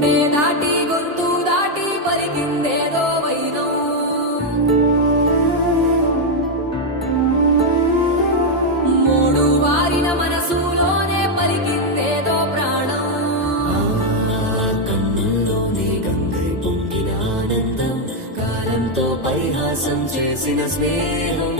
గుండె దాటి గొంతు దాటి పలికిందేదో వైనం. మూడు వారిన మనసులోనే పలికిందేదో ప్రాణం. కన్నుల్లోనే గంగై పొంగిన ఆనందం, కాలంతో పరిహాసం చేసిన స్నేహం.